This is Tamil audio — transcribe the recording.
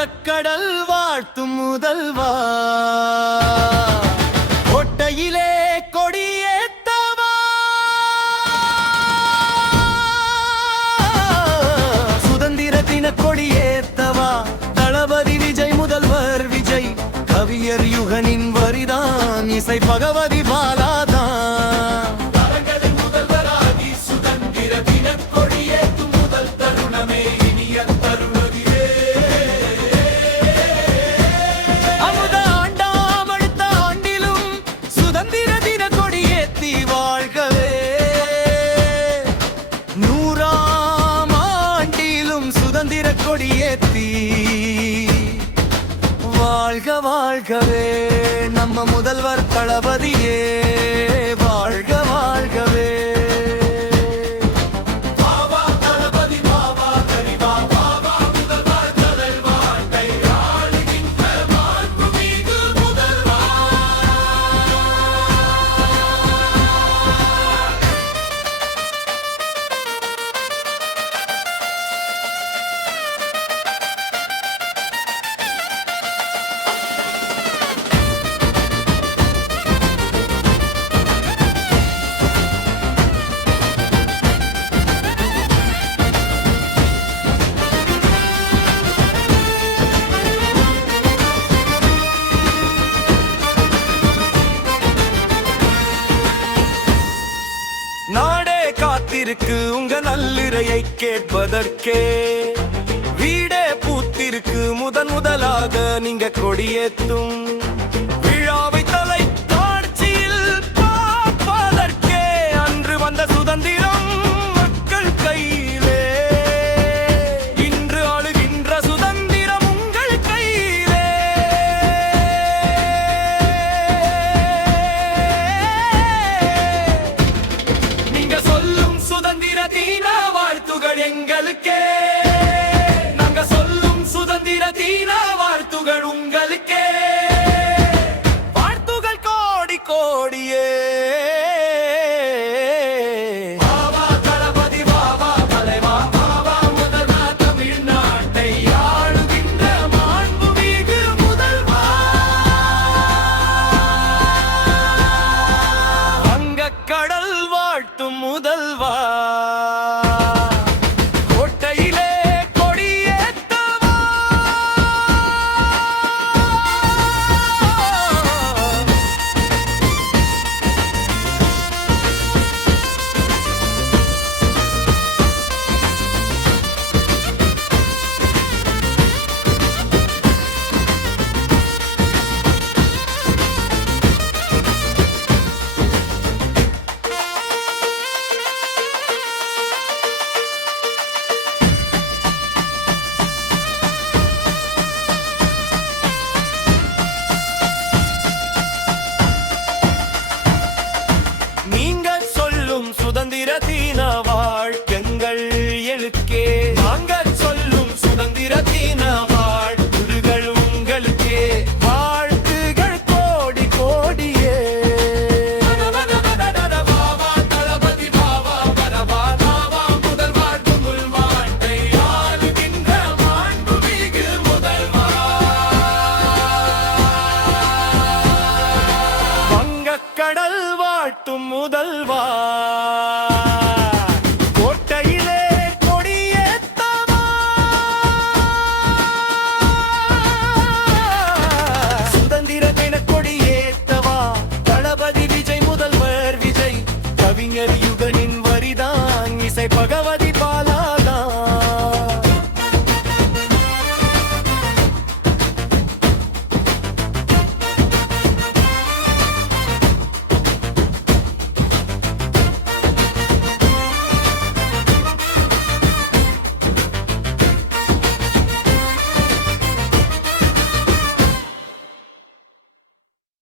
வங்கக்கடல் வாழ்த்தும் முதல்வா, கோட்டையிலே கொடியேத்தவா, சுதந்திர தின கொடியேத்தவா, தளபதி விஜய் முதல்வர் விஜய், கவியர் யுகனின் வரிதான், இசை பகவதி பாலாதான். கொடியேத்தி வாழ்க வாழ்கவே நம்ம முதல்வர் தளபதியே, வாழ்க வாழ்கவே. நாடே காத்திருக்கு உங்க நல்லிறையை கேட்பதற்கே, வீடே பூத்திருக்கு முதலாக நீங்க கொடியேத்தும் விழாவை தலை காட்சியில் பார்ப்பதற்கே. அன்று வந்த சுதந்திரம் மக்கள் கையிலே, இன்று ஆளுகின்ற சுதந்திரம் உங்கள் கையிலே. நீங்க சொல்லும் சுதந்திர தின வாழ்த்துகள் எங்களுக்கே, நாங்க சொல்லும் சுதந்திர தின வாழ்த்துகள் உங்களுக்கே.